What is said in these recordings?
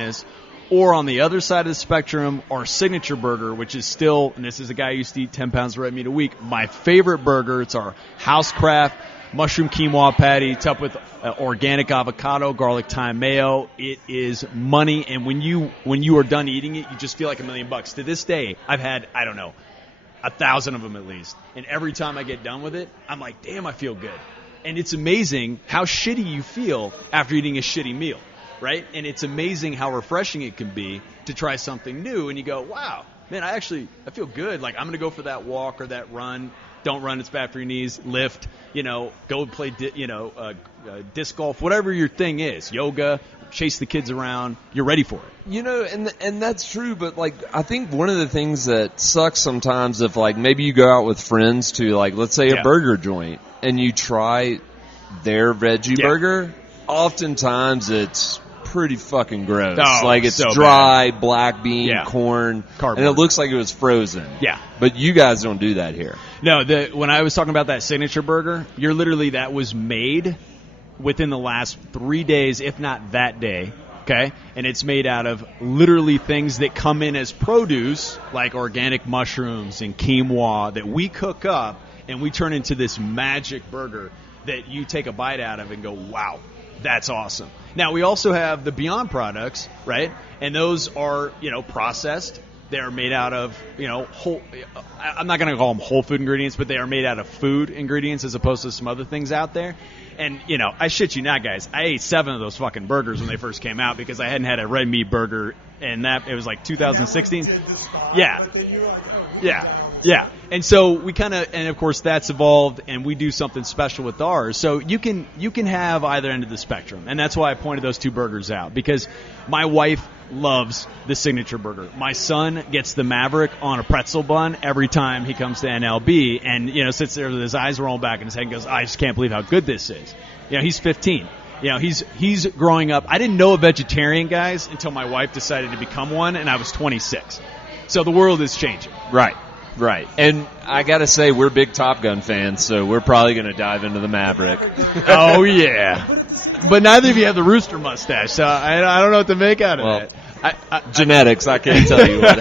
fitness. Or on the other side of the spectrum, our signature burger, which is still, and this is a guy who used to eat 10 pounds of red meat a week, my favorite burger. It's our house craft mushroom quinoa patty topped with organic avocado, garlic, thyme, mayo. It is money, and when you are done eating it, you just feel like $1 million. To this day, I've had, I don't know, 1,000 of them at least. And every time I get done with it, I'm like, damn, I feel good. And it's amazing how shitty you feel after eating a shitty meal. Right? And it's amazing how refreshing it can be to try something new. And you go, wow, man, I feel good. Like, I'm going to go for that walk or that run. Don't run, it's bad for your knees. Lift, go play, disc golf, whatever your thing is. Yoga, chase the kids around. You're ready for it. And that's true. But, like, I think one of the things that sucks sometimes if, like, maybe you go out with friends to, like, let's say a burger joint and you try their veggie burger, oftentimes it's pretty fucking gross. Oh, like, it's so dry, bad. black bean, corn, cardboard. And it looks like it was frozen. Yeah. But you guys don't do that here. No, when I was talking about that signature burger, that was made within the last 3 days, if not that day, okay? And it's made out of literally things that come in as produce, like organic mushrooms and quinoa, that we cook up, and we turn into this magic burger that you take a bite out of and go, wow. That's awesome. Now, we also have the Beyond products, right? And those are, processed. They're made out of, whole. I'm not going to call them whole food ingredients, but they are made out of food ingredients as opposed to some other things out there. And, I shit you not, guys. I ate 7 of those fucking burgers when they first came out because I hadn't had a red meat burger, and it was like 2016. Yeah. Yeah. And so we and of course that's evolved, and we do something special with ours. So you can have either end of the spectrum, and that's why I pointed those 2 burgers out, because my wife loves the signature burger. My son gets the Maverick on a pretzel bun every time he comes to NLB, and sits there with his eyes rolling back in his head and goes, I just can't believe how good this is. He's 15. He's growing up. I didn't know a vegetarian, guys, until my wife decided to become one, and I was 26. So the world is changing. Right. And I got to say, we're big Top Gun fans, so we're probably going to dive into the Maverick. Oh, yeah. But neither of you have the rooster mustache, so I don't know what to make out of that. Genetics, I can't tell you what.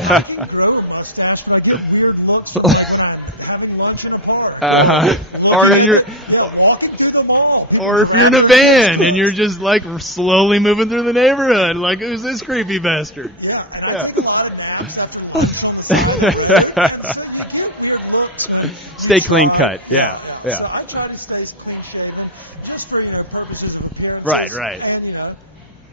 Or if you're in a van and you're just, like, slowly moving through the neighborhood, like, who's this creepy bastard? Yeah. Stay clean cut. Yeah. So I try to stay clean shaven just for purposes of appearance. Right. And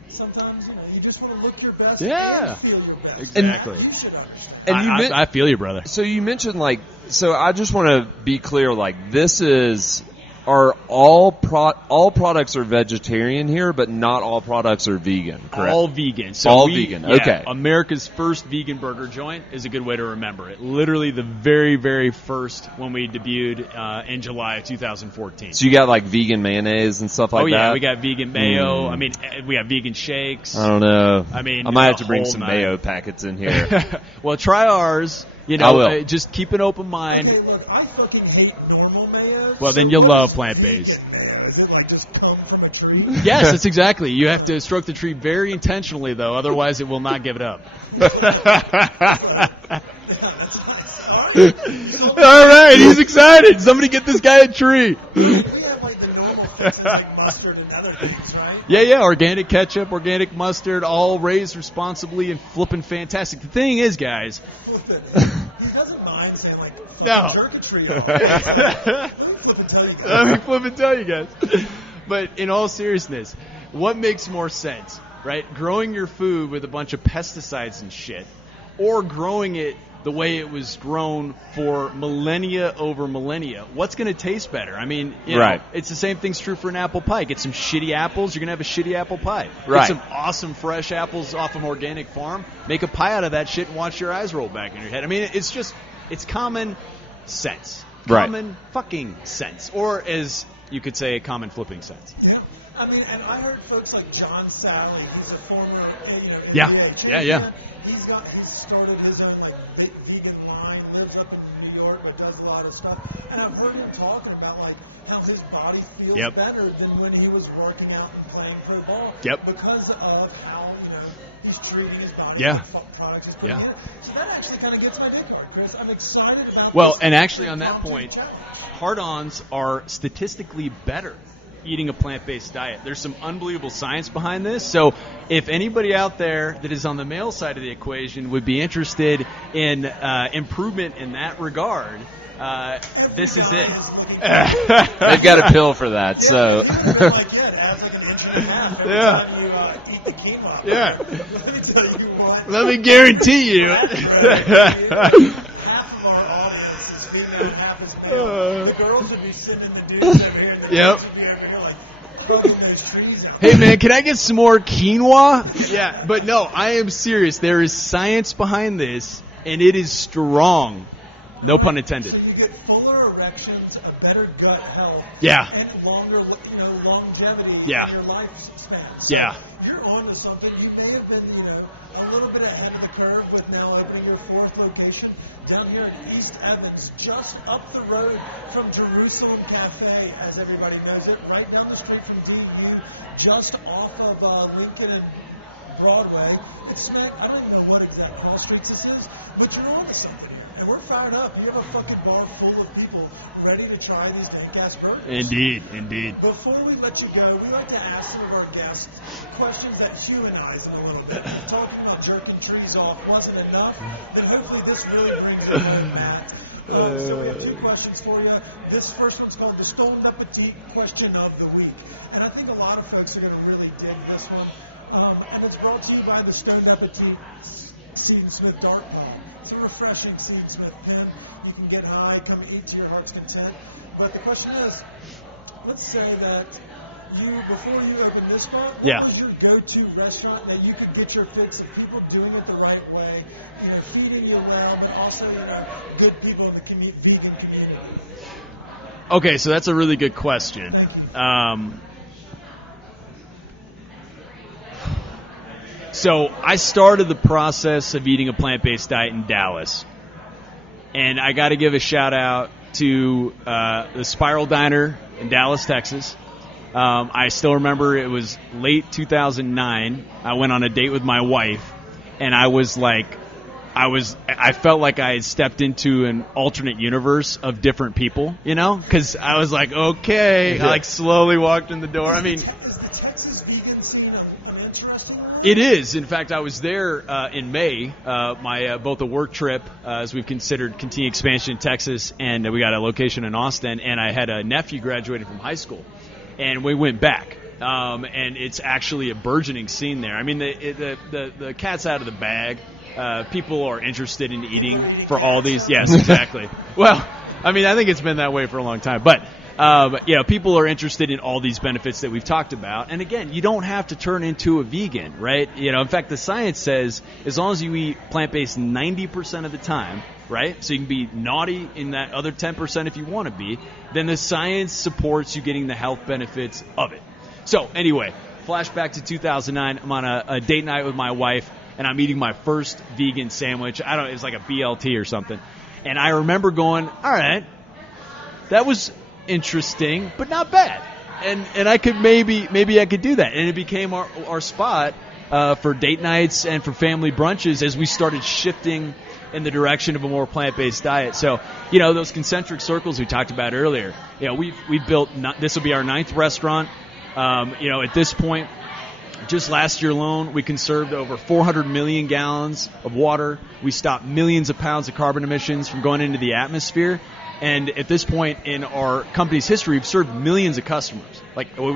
sometimes you just want to look your best. Yeah. And feel your best. Exactly. You should understand. And I feel you, brother. So you mentioned so I just want to be clear. This is. All products are vegetarian here, but not all products are vegan, correct? All vegan. So vegan. Okay. America's first vegan burger joint is a good way to remember it. Literally the very, very first when we debuted in July of 2014. So you got vegan mayonnaise and stuff like that? Oh, yeah. We got vegan mayo. I mean, we have vegan shakes. I don't know. I mean, I might have to bring some mayo packets in here. Well, try ours. I will. Just keep an open mind. Okay, look, I fucking hate normal mayo. Well, then you'll love plant-based. Is it just come from a tree? Yes, that's exactly. You have to stroke the tree very intentionally, though. Otherwise, it will not give it up. All right, he's excited. Somebody get this guy a tree. We have the normal things like mustard and other things, right? Yeah. Organic ketchup, organic mustard, all raised responsibly and flipping fantastic. The thing is, guys. He doesn't mind saying no. Jerk a tree off. Let me flip and tell you guys. But in all seriousness, what makes more sense, right? Growing your food with a bunch of pesticides and shit, or growing it the way it was grown for millennia over millennia. What's going to taste better? I mean, it's the same thing's true for an apple pie. Get some shitty apples, you're going to have a shitty apple pie. Right. Get some awesome fresh apples off an organic farm, make a pie out of that shit and watch your eyes roll back in your head. I mean, it's common sense. Common fucking sense. Or as you could say, common flipping sense. Yeah. I mean, and I heard folks like John Sally, who's a former Yeah. He's started his own big vegan line, lives up in New York, but does a lot of stuff. And I've heard him talking about how his body feels better than when he was working out and playing football. Yep. Because of how he's treating his body Yeah. with products. Yeah. So that actually kind of gets my dick hard, Chris. I'm excited about Well, this. and actually on that point, hard-ons are statistically better eating a plant-based diet. There's some unbelievable science behind this. So if anybody out there that is on the male side of the equation would be interested in improvement in that regard, this is it. They've got a pill for that, so. Yeah. Eat the kimbap. Yeah. Let me tell you what. Let me guarantee you. Half of our audience is female, half is male. The girls would be sending the dudes over here. The Yep. dudes would be over here like, fucking those trees out. Hey man, can I get some more quinoa? Yeah, but no, I am serious. There is science behind this, and it is strong. No pun intended. So you get fuller erections, a better gut health, Yeah. and longer, longevity Yeah. in your lifespan. So Yeah. you're on to something. You may have been, a little bit ahead of the curve, but now opening your fourth location down here in East Evans, just up the road from Jerusalem Cafe, as everybody knows it, right down the street from D&U, just off of Lincoln and Broadway. It's not, I don't even know what exact Hall Streets this is, but you're on to something here. And we're fired up. You have a fucking bar full of people ready to try these dank-ass burgers. Indeed. Before we let you go, we like to ask some of our guests questions that humanize them a little bit. Talking about jerking trees off wasn't enough, but hopefully this really brings it home, Matt. So we have two questions for you. This first one's called the Stoned Appetit question of the week. And I think a lot of folks are going to really dig this one. And it's brought to you by the Stoned Appetit Seed and Smith Dark Ball. It's a refreshing Seed and Smith pen. You can get high, come eat to your heart's content. But the question is, let's say that before you open this bar, what was your go-to restaurant that you could get your fix of people doing it the right way, feeding you well, but also, good people in the vegan community? Okay, so that's a really good question. So I started the process of eating a plant-based diet in Dallas. And I got to give a shout-out to the Spiral Diner in Dallas, Texas. I still remember it was late 2009. I went on a date with my wife, and I felt like I had stepped into an alternate universe of different people, because I was like, okay. I slowly walked in the door. I mean, it is. In fact, I was there in May, both a work trip, as we've considered continued expansion in Texas, and we got a location in Austin, and I had a nephew graduated from high school, and we went back. And it's actually a burgeoning scene there. I mean, the cat's out of the bag. People are interested in eating for all these. Yes, exactly. Well, I mean, I think it's been that way for a long time, but people are interested in all these benefits that we've talked about. And again, you don't have to turn into a vegan, right? In fact, the science says as long as you eat plant-based 90% of the time, right? So you can be naughty in that other 10% if you want to be, then the science supports you getting the health benefits of it. So anyway, flashback to 2009. I'm on a date night with my wife, and I'm eating my first vegan sandwich. It was like a BLT or something. And I remember going, all right, that was interesting, but not bad. And I could maybe I could do that. And it became our spot for date nights and for family brunches as we started shifting in the direction of a more plant-based diet. So, those concentric circles we talked about earlier, we've built, this will be our 9th restaurant. At this point, just last year alone, we conserved over 400 million gallons of water. We stopped millions of pounds of carbon emissions from going into the atmosphere. And at this point in our company's history, we've served millions of customers,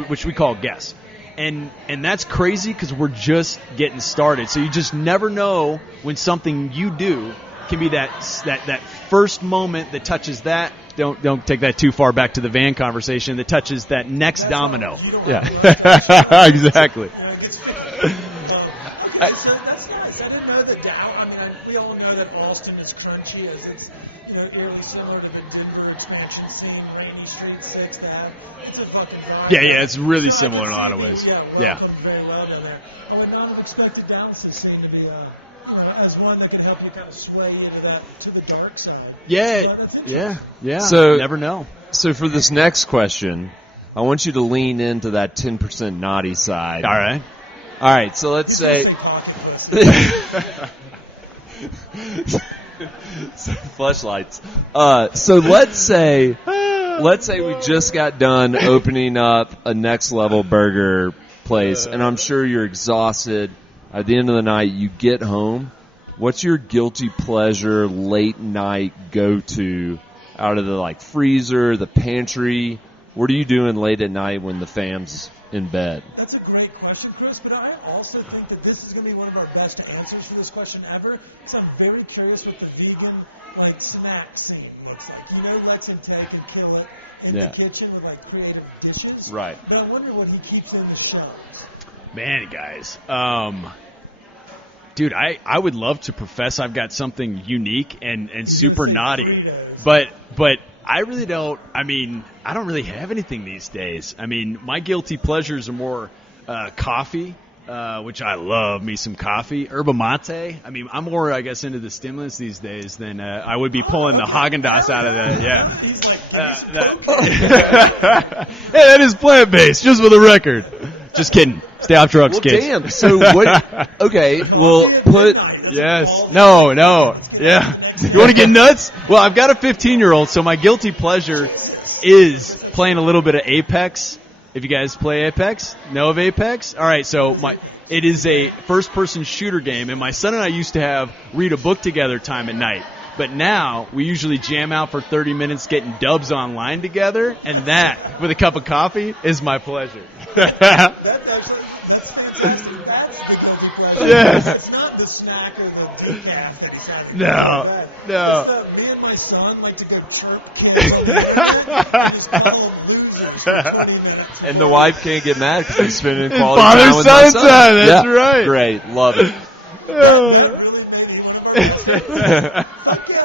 which we call guests. And that's crazy because we're just getting started. So you just never know when something you do can be that first moment that touches that. Don't take that too far back to the van conversation. That touches that next domino. Yeah, exactly. That's nice. I didn't know that. We all know that Boston is crunchy. It's eerily similar to the Denver expansion scene, Rainy Street, 6th Ave. It's a fucking drive. Yeah, it's really similar in a lot of ways. Yeah. Very well down there. I would not have expected Dallas to seem to be as one that can help you kind of sway into that to the dark side. Yeah. So never know. So for this next question, I want you to lean into that 10% naughty side. All right. So let's say Fleshlights. So let's say we just got done opening up a next level burger place, and I'm sure you're exhausted. At the end of the night, you get home. What's your guilty pleasure late night go-to out of the like freezer, the pantry? What are you doing late at night when the fam's in bed? That's a great question, Chris, but I also think that this is going to be one of our best answers for this question ever, because I'm very curious what the vegan like snack scene looks like. You know, lets him take and kill it in the kitchen with like creative dishes. Right. But I wonder what he keeps in the shelves. Man, guys. Dude, I would love to profess I've got something unique and super naughty, but I really don't. I mean, I don't really have anything these days. I mean, my guilty pleasures are more coffee, which I love me some coffee, yerba mate. I mean, I'm more, I guess, into the stimulants these days than I would be pulling the Haagen-Dazs out of that. Yeah, hey, that is plant-based, just for the record. Just kidding. Stay off drugs, kids. Damn. So what? Okay. Well, put. Yes. No. Yeah. You want to get nuts? Well, I've got a 15-year-old, so my guilty pleasure is playing a little bit of Apex. If you guys play Apex, know of Apex? All right. So it is a first-person shooter game, and my son and I used to read a book together time at night. But now we usually jam out for 30 minutes getting dubs online together, and that, with a cup of coffee, is my pleasure. That's fantastic. Yes. It's not the snack or the decaf that he's having. No. Me and my son like to go chirp kids. And the wife can't get mad because he's spending quality Father time with my son. time. That's right. Great. Love it. I can't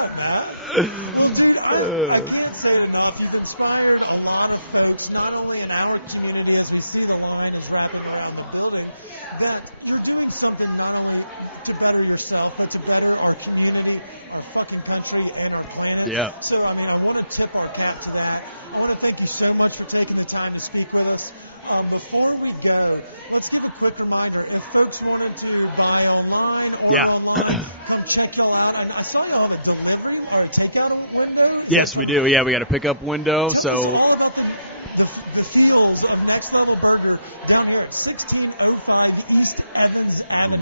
say it enough. You've inspired a lot of folks, not only in our community as we see the line is wrapping around the building, that you're doing something not only to better yourself, but to better our community, our fucking country, and our planet. Yeah. So, I mean, I want to tip our cap to that. I want to thank you so much for taking the time to speak with us. Before we go, let's give a quick reminder. If folks wanted to buy online or online, come check y'all out. I saw y'all have a delivery or a takeout window. Yes, we do. Yeah, we got a pickup window. So. All about the fields of Next Level Burger down here at 1605 East Evans Avenue.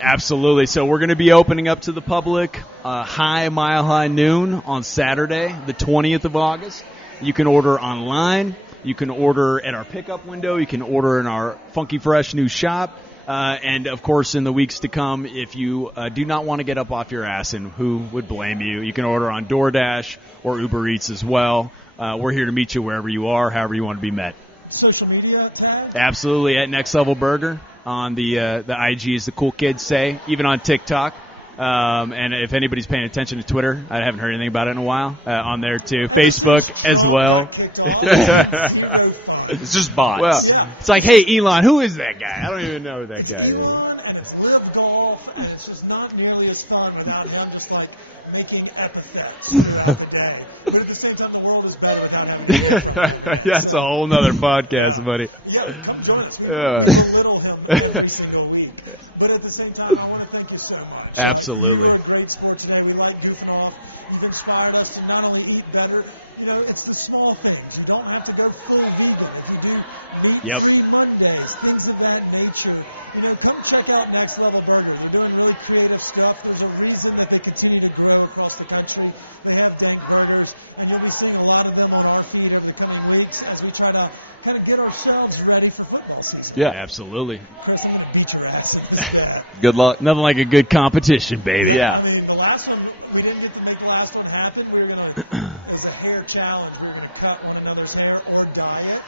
Absolutely. So we're going to be opening up to the public Mile High Noon on Saturday, the 20th of August. You can order online. You can order at our pickup window. You can order in our funky fresh new shop. And, of course, in the weeks to come, if you do not want to get up off your ass, and who would blame you, you can order on DoorDash or Uber Eats as well. We're here to meet you wherever you are, however you want to be met. Social media tab? Absolutely, at Next Level Burger on the IG, as the cool kids say, even on TikTok. And if anybody's paying attention to Twitter, I haven't heard anything about it in a while, on there too. Facebook as well. It's just bots. Well, it's like, hey, Elon, who is that guy? I don't even know who that guy is. And it's live golf, and it's just not nearly as fun without them just like making epithets throughout the day. But at the same time, the world is better without having That's a whole nother podcast, buddy. Yeah, come join us. We belittle him every single week. But at the same time, I want to thank you so much. Absolutely. You're a great sport today. We like goofing off. You've inspired us to not only eat better, you know, it's the small things. You don't have to go full vegan. If you do meat-free Mondays, things of that nature. You know, come check out Next Level Burger. They're doing really creative stuff. There's a reason that they continue to grow across the country. They have dank burgers, and you'll be seeing a lot of them on our feed over the coming weeks as we try to kind of get ourselves ready for football season. Yeah, absolutely. Chris, I'm gonna beat your ass. Good luck. Nothing like a good competition, baby. Yeah. I mean, the last one, we didn't get to make the last one happen. We were like, it was a hair challenge. We were going to cut one another's hair or dye it.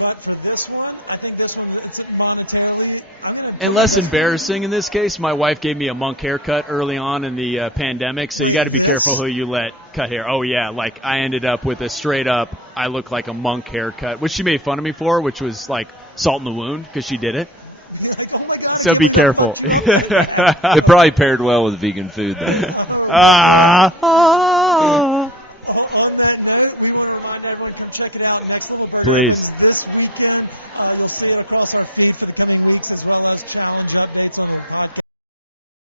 But for this one, I think this one, it's monetarily, I'm going to... And less embarrassing in this case, my wife gave me a monk haircut early on in the pandemic, so you got to be careful who you let cut hair. Oh, yeah, like I ended up with a straight up, I look like a monk haircut, which she made fun of me for, which was like salt in the wound because she did it. So be careful. It probably paired well with vegan food, though. On that note, we want to remind everyone to check it out. Next Level Burger. Please.